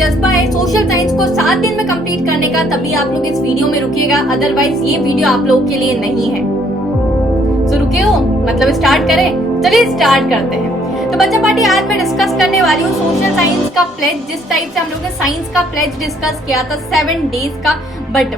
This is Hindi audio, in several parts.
जज्बा है सोशल साइंस को 7 दिन में कंप्लीट करने का, तभी आप लोग इस वीडियो में रुकिएगा, अदरवाइज ये वीडियो आप लोगों के लिए नहीं है। तो रुके हो, मतलब स्टार्ट करें? चलिए स्टार्ट करते हैं। तो बच्चा पार्टी, आज मैं डिस्कस करने वाली हूँ सोशल साइंस का प्लेज, जिस टाइप से हम लोग ने साइंस का प्लेज डिस्कस किया था 7 डेज का। बट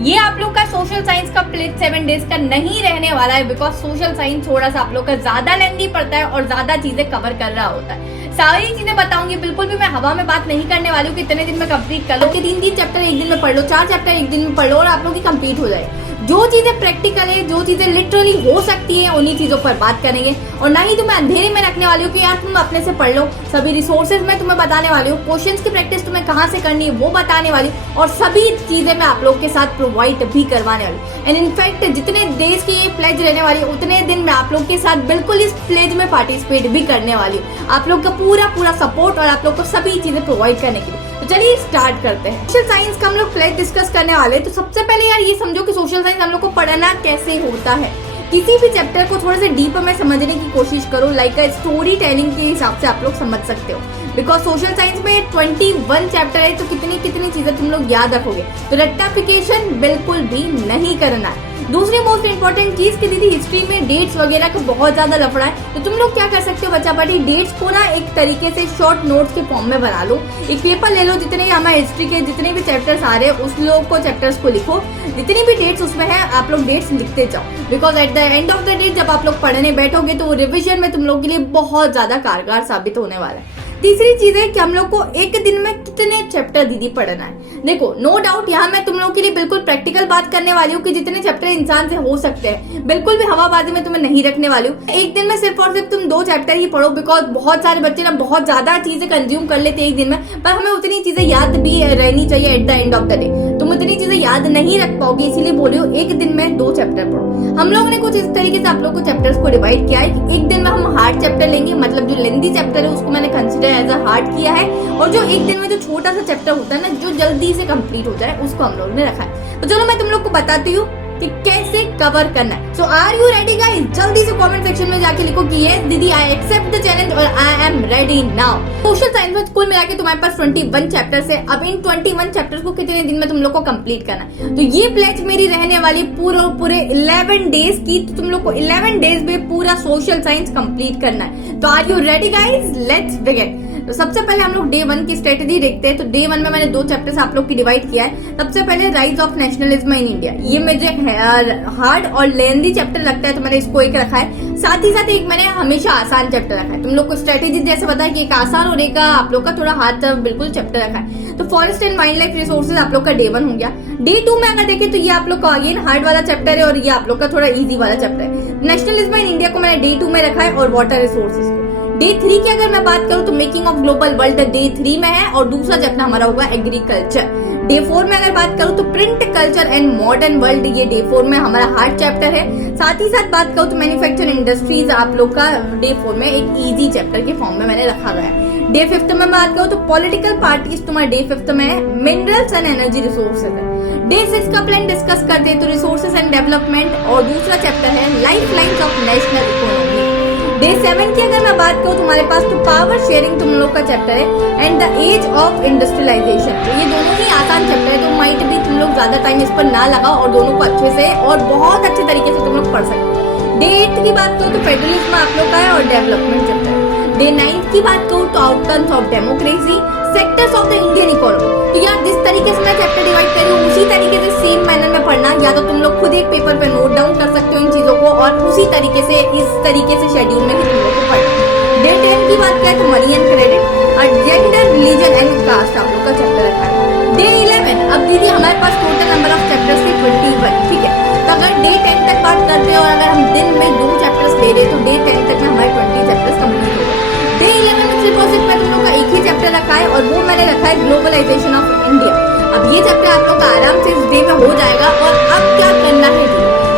ये आप लोग का सोशल साइंस का प्लेज 7 डेज का नहीं रहने वाला है, बिकॉज सोशल साइंस थोड़ा सा आप लोग का ज्यादा लेंथी पड़ता है और ज्यादा चीजें कवर कर रहा होता है। सारी चीजें बताऊंगी, बिल्कुल भी मैं हवा में बात नहीं करने वाली हूँ कि इतने दिन में कंप्लीट कर लो, कि 3 चैप्टर एक दिन में पढ़ लो, 4 चैप्टर एक दिन में पढ़ लो और आप लोग की कंप्लीट हो जाए। जो चीजें प्रैक्टिकल है, जो चीजें लिटरली हो सकती है, उन्हीं चीजों पर बात करेंगे। और ना ही तुम्हें अंधेरे में रखने वाली हूँ कि यार तुम अपने से पढ़ लो। सभी रिसोर्सेज मैं तुम्हें बताने वाली हूँ, क्वेश्चंस की प्रैक्टिस तुम्हें कहाँ से करनी है वो बताने वाली हूँ, और सभी चीजें मैं आप लोग के साथ प्रोवाइड भी करवाने वाली हूँ। एंड इनफैक्ट जितने डेज की ये प्लेज रहने वाली है, उतने दिन मैं आप लोग के साथ बिल्कुल इस प्लेज में पार्टिसिपेट भी करने वाली हूँ, आप लोग का पूरा सपोर्ट और आप लोग को सभी चीजें प्रोवाइड करने के लिए। तो चलिए स्टार्ट करते हैं। सोशल साइंस का हम लोग प्लेज डिस्कस करने वाले हैं। तो सबसे पहले यार ये समझो कि सोशल साइंस हम लोग को पढ़ना कैसे होता है। किसी भी चैप्टर को थोड़ा सा डीप में समझने की कोशिश करो, लाइक स्टोरी टेलिंग के हिसाब से आप लोग समझ सकते हो। बिकॉज सोशल साइंस में 21 चैप्टर है, तो कितनी चीजें तुम लोग याद रखोगे। तो रेक्टिफिकेशन बिल्कुल भी नहीं करना है। दूसरी मोस्ट इंपॉर्टेंट चीज की दीदी, हिस्ट्री में डेट्स वगैरह का बहुत ज्यादा लफड़ा है। तो तुम लोग क्या कर सकते हो बच्चा पार्टी, डेट्स को ना एक तरीके से शॉर्ट नोट्स के फॉर्म में बना लो। एक पेपर ले लो, जितने हमारे हिस्ट्री के जितने भी चैप्टर्स आ रहे हैं उस लोग को चैप्टर्स को लिखो, जितनी भी डेट्स उसमें है आप लोग डेट्स लिखते जाओ। Because at the end of the day जब आप लोग पढ़ने बैठोगे तो रिविजन में तुम लोग के लिए बहुत ज्यादा कारगर साबित होने वाला है। तीसरी चीज है कि हम लोग को एक दिन में कितने चैप्टर दीदी पढ़ना है। देखो, नो डाउट यहाँ मैं तुम लोगों के लिए बिल्कुल प्रैक्टिकल बात करने वाली हूँ कि जितने चैप्टर इंसान से हो सकते हैं, बिल्कुल भी हवाबाजी में तुम्हें नहीं रखने वाली हूँ। एक दिन में सिर्फ और सिर्फ तुम 2 चैप्टर ही पढ़ो, बिकॉज बहुत सारे बच्चे ना बहुत ज्यादा चीजें कंज्यूम कर लेते हैं एक दिन में, पर हमें उतनी चीजें याद भी रहनी चाहिए eight the end of the day. तुम उतनी चीजें याद नहीं रख पाओगे, इसीलिए बोल रही हूँ एक दिन में 2 चैप्टर पढ़ो। हम लोगों ने कुछ इस तरीके से आप लोग को चैप्टर्स को डिवाइड किया है। एक दिन में हम हार्ड चैप्टर लेंगे, मतलब जो लेंथी चैप्टर है उसको मैंने कंसिडर एज अ हार्ड किया है, और जो एक दिन में जो छोटा सा चैप्टर होता है ना, जो जल्दी से कंप्लीट हो जाए, उसको हम लोग ने रखा है। तो चलो मैं तुम लोग को बताती हूँ कि कैसे कवर करना है। सो आर यू रेडी गाइस? जल्दी से कमेंट सेक्शन में जाके लिखो कि यस दीदी आई एक्सेप्ट द चैलेंज और I am ready now. Social science में कुल मिला के तुम्हारे पास 21 चैप्टर्स है। अब इन 21 चैप्टर्स को कितने दिन में तुम लोग को कंप्लीट करना है? तो ये प्लेज मेरी रहने वाली पूरे 11 डेज की। तो तुम लोग को 11 डेज में पूरा सोशल साइंस कंप्लीट करना है। तो are you ready guys? Let's begin. तो सबसे पहले हम लोग डे 1 की स्ट्रेटेजी देखते हैं। तो डे 1 में मैंने 2 चैप्टर्स आप लोग की डिवाइड किया है। सबसे पहले rise of nationalism in India, ये मुझे हार्ड और लेंथी चैप्टर लगता है तो मैंने इसको एक रखा है। साथ ही साथ एक मैंने हमेशा आसान चैप्टर रखा है। तुम लोग को स्ट्रेटेजी जैसे बताया कि एक आसान और एक आप लोग का थोड़ा हाथ बिल्कुल चैप्टर रखा है। तो forest and wild life resources आप लोग का डे 1 हो गया। डे 2 में अगर देखें तो ये आप लोग का अगेन हार्ड वाला चैप्टर है और ये आप लोग का थोड़ा इजी वाला चैप्टर है। नेशनलिज्म इन इंडिया को मैंने डे 2 में रखा है और वाटर रिसोर्सेज को। डे 3 की अगर मैं बात करूं तो making of global world day 3 में है, और दूसरा चैप्टर हमारा होगा एग्रीकल्चर। डे 4 में अगर बात करूं तो print culture and modern world, ये डे 4 में हमारा हार्ड चैप्टर है। साथ ही साथ बात करूं तो मैन्युफैक्चरिंग इंडस्ट्रीज आप लोग का डे 4 में एक इजी चैप्टर के फॉर्म में मैंने रखा गया है। डे 5 में बात करूं तो पॉलिटिकल पार्टीज तुम्हारा डे 5 में है। मिनरल्स एंड एनर्जी रिसोर्सेज है। डे 6 का प्लान डिस्कस करते हैं तो रिसोर्सेज एंड डेवलपमेंट, और दूसरा चैप्टर है life lines of national economy. Day 7 की अगर मैं बात करूं तुम्हारे पास तो पावर शेयरिंग तुम लोग का चैप्टर है and the age of industrialisation. तो ये दोनों ही आसान चैप्टर है, तो माइट भी तुम लोग ज्यादा टाइम इस पर ना लगाओ और दोनों को अच्छे से और बहुत अच्छे तरीके से तुम लोग पढ़ सकते हो। डे 8 की बात करूं तो फेडरलिज्म आप लोग का है और डेवलपमेंट चैप्टर है। डे 9 की बात करूं तो outcomes of democracy, sectors of the Indian economy. तो यार जिस तरीके से मैं चैप्टर डिवाइड कर रही हूँ उसी तरीके से सेम मैनर में पढ़ना, या तो तुम लोग खुद एक पेपर पे नोट डाउन कर सकते हो इन चीजों को, और उसी तरीके से इस तरीके से शेड्यूल में भी तुम लोग को पढ़ना। डे 10 की बात करें तो मनी एंड क्रेडिट और जेंडर, रिलीजन एंड कास्ट आप लोग का चैप्टर रखा है। डे 11 अब दीदी हमारे पास टोटल नंबर ऑफ चैप्टर्स थे 21, ठीक है। तो अगर डे 10 तक बात करते हैं और अगर हम दिन में 2 चैप्टर्स ले रहे तो डे 10 तक में हमारे 20 चैप्टर्स कंप्लीट हो गए। डे 11 में सिर्फ और सिर्फ मैं तुम लोग का एक ही चैप्टर रखा है और वो मैंने रखा है ग्लोबलाइजेशन ऑफ इंडिया। अब ये चैप्टर आप लोग का आराम से इस डे में हो जाएगा। और अब क्या करना है,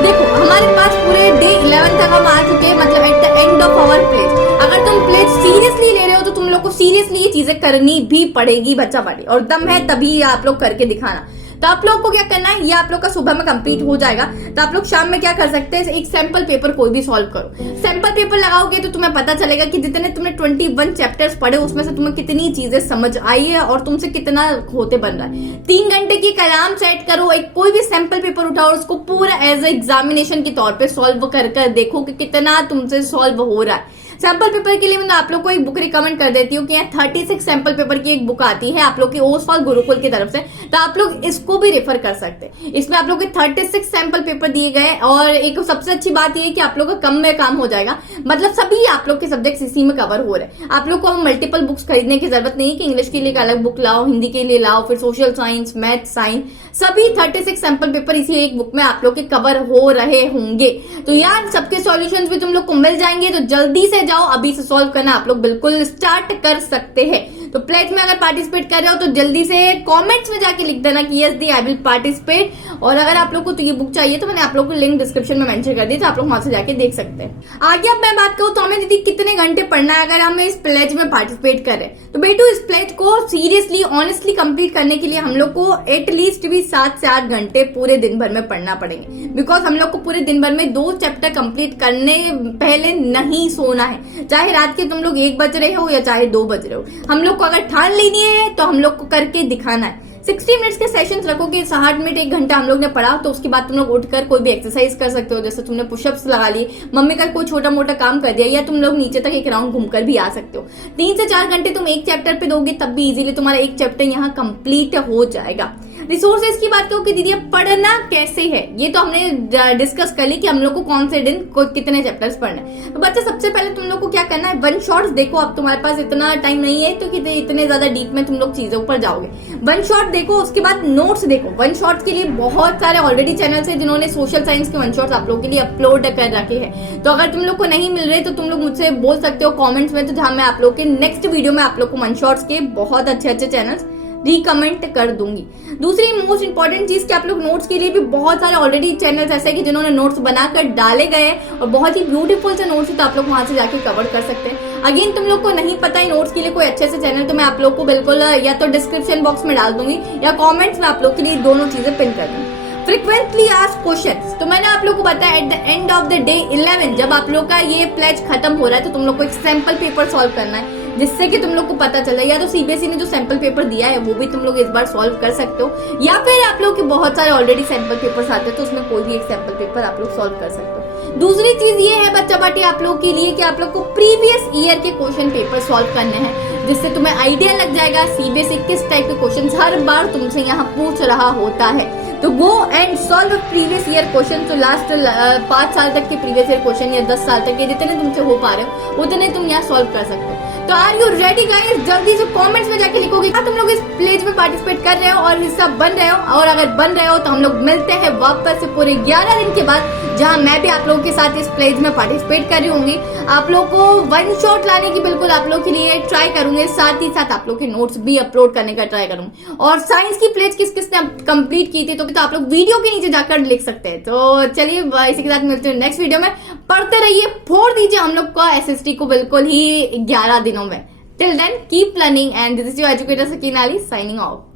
देखो हमारे पास पूरे डे 11 तक हम आ चुके हैं, मतलब at the end of our pledge. अगर तुम प्लेज सीरियसली ले रहे हो तो तुम लोग को सीरियसली ये चीजें करनी भी पड़ेगी बच्चा पार्टी, और दम है तभी आप लोग करके दिखाना। तो आप लोग को क्या करना है, ये आप लोग का सुबह में कंप्लीट हो जाएगा। तो आप लोग शाम में क्या कर सकते हैं, एक सैंपल पेपर कोई भी सॉल्व करो। सैंपल पेपर लगाओगे तो तुम्हें पता चलेगा कि जितने तुमने 21 चैप्टर्स पढ़े उसमें से तुम्हें कितनी चीजें समझ आई है और तुमसे कितना होते बन रहा है। 3 घंटे की अलार्म सेट करो, एक कोई भी सैंपल पेपर उठाओ और उसको पूरा एज ए एग्जामिनेशन के तौर पे सॉल्व कर देखो कि कितना तुमसे सॉल्व हो रहा है। सैंपल पेपर के लिए मैं आप लोग को एक बुक रिकमेंड कर देती हूँ कि यहाँ 36 सैंपल पेपर की एक बुक आती है आप लोग की ओसवाल गुरुकुल की तरफ से, तो आप लोग इसको भी रेफर कर सकते हैं। इसमें आप लोग के 36 सैंपल पेपर दिए गए और एक सबसे अच्छी बात ये कि आप लोग का कम में काम हो जाएगा, मतलब सभी आप लोग के सब्जेक्ट इसी में कवर हो रहे हैं। आप लोग को मल्टीपल बुक्स खरीदने की जरूरत नहीं है कि इंग्लिश के लिए एक अलग बुक लाओ, हिंदी के लिए लाओ, फिर सोशल साइंस, मैथ, साइंस, सभी 36 सैंपल पेपर इसी एक बुक में आप लोग के कवर हो रहे होंगे। तो यार सबके सॉल्यूशंस भी तुम लोग को मिल जाएंगे, तो जल्दी से जाओ, अभी से सॉल्व करना आप लोग बिल्कुल स्टार्ट कर सकते हैं। तो प्लेज में अगर पार्टिसिपेट कर रहे हो तो जल्दी से कमेंट्स में जाके लिख देना कि yes the I will participate. और अगर आप लोग को तो ये बुक चाहिए तो मैंने आप लोग को लिंक डिस्क्रिप्शन में मेंशन कर दी, तो आप लोग वहां से जाके देख सकते हैं। आगे अब मैं बात करूं तो हमें दीदी कितने घंटे पढ़ना है अगर हम इस प्लेज में पार्टिसिपेट करें, तो बेटू इस प्लेज को सीरियसली ऑनेस्टली कंप्लीट करने के लिए हम लोग को एटलीस्ट भी 7 से 8 घंटे पूरे दिन भर में पढ़ना पड़ेंगे। बिकॉज हम लोग को पूरे दिन भर में 2 चैप्टर कंप्लीट करने पहले नहीं सोना है, चाहे रात के तुम लोग 1 बज रहे हो या चाहे 2 बज रहे हो। हम लोग को अगर ठान लेनी है तो हम लोग को करके दिखाना है। 60 मिनट्स के सेशंस रखोगे, 60 मिनट 1 घंटा हम लोग ने पढ़ा, तो उसके बाद तुम लोग उठकर कोई भी एक्सरसाइज कर सकते हो, जैसे तुमने पुशअप्स लगा लिए, मम्मी का कोई छोटा मोटा काम कर दिया, या तुम लोग नीचे तक एक राउंड घूमकर भी आ सकते हो। 3 से 4 घंटे तुम एक चैप्टर पे दोगे तब भी इजीली तुम्हारा एक चैप्टर यहाँ कंप्लीट हो जाएगा। रिसोर्सेज की बात करो कि दीदी पढ़ना कैसे है, ये तो हमने डिस्कस कर ली कि हम लोग को कौन से दिन को कितने चैप्टर्स पढ़ने हैं। तो बच्चे सबसे पहले तुम लोग को क्या करना है, 1 शॉट्स देखो। अब तुम्हारे पास इतना टाइम नहीं है तो कि इतने ज्यादा डीप में तुम लोग चीजों पर जाओगे। 1 शॉट देखो, उसके बाद नोट्स देखो। 1 शॉट्स के लिए बहुत सारे ऑलरेडी चैनल्स हैं जिन्होंने सोशल साइंस के 1 शॉट्स आप लोग के लिए अपलोड कर रखे हैं। तो अगर तुम लोग को नहीं मिल रहे तो तुम लोग मुझसे बोल सकते हो कॉमेंट्स में, तो जहां मैं आप लोग के नेक्स्ट वीडियो में आप लोग को 1 शॉट्स के बहुत अच्छे अच्छे चैनल्स रिकमेंड कर दूंगी। दूसरी मोस्ट इंपॉर्टेंट चीज कि आप लोग नोट्स के लिए भी बहुत सारे ऑलरेडी चैनल्स ऐसे हैं कि जिन्होंने नोट्स बनाकर डाले गए हैं और बहुत ही ब्यूटीफुल से नोट्स है, तो आप लोग वहां से जाके कवर कर सकते हैं। अगेन तुम लोग को नहीं पता है नोट्स के लिए कोई अच्छे से चैनल, तो मैं आप लोग को बिल्कुल या तो डिस्क्रिप्शन बॉक्स में डाल दूंगी या कॉमेंट्स में आप लोग के लिए दोनों चीजें पिन कर दूंगी। फ्रिक्वेंटली आस्क्ड क्वेश्चंस, तो मैंने आप लोग को बताया eight the end of the day 11 जब आप लोग का ये प्लेज खत्म हो रहा है तो तुम लोग को एक सैंपल पेपर सॉल्व करना है, जिससे कि तुम लोग को पता चले, या तो सीबीएसई ने जो सैंपल पेपर दिया है वो भी तुम लोग इस बार सॉल्व कर सकते हो, या फिर आप लोग के बहुत सारे ऑलरेडी सैंपल पेपर्स आते हैं तो उसमें कोई भी एक सैंपल पेपर आप लोग सॉल्व कर सकते हो। दूसरी चीज ये है बच्चा बाटी आप लोग के लिए कि आप लोग को प्रीवियस ईयर के क्वेश्चन पेपर सॉल्व करने हैं, जिससे तुम्हें आइडिया लग जाएगा सीबीएसई किस टाइप के क्वेश्चन हर बार तुमसे यहाँ पूछ रहा होता है। तो go and solve previous year question. तो लास्ट 5 साल तक के प्रीवियस ईयर क्वेश्चन या 10 साल तक के जितने तुमसे हो पा रहे हो उतने तुम यहाँ सॉल्व कर सकते हो। तो आर यू रेडी गाइस? जल्दी से कमेंट्स में जाके लिखोगे क्या तुम लोग इस प्लेज में पार्टिसिपेट कर रहे हो और हिस्सा बन रहे हो, और अगर बन रहे हो तो हम लोग मिलते हैं वापस से पूरे 11 दिन के बाद, जहां मैं भी आप लोगों के साथ इस प्लेज में पार्टिसिपेट कर रही होंगी। आप लोग को 1 शॉट लाने की बिल्कुल आप लोग के लिए ट्राई करूंगी, साथ ही साथ आप लोग के नोट्स भी अपलोड करने का ट्राई करूंगी। और साइंस की प्लेज किस किसने कंप्लीट की थी तो आप लोग वीडियो के नीचे जाकर लिख सकते हैं। तो चलिए इसी के साथ मिलते हैं नेक्स्ट वीडियो में। पढ़ते रहिए, फोड़ दीजिए हम लोग का एसएसटी को बिल्कुल ही 11 दिनों में। Till then, keep learning, and this is your educator Sakeen Ali signing off.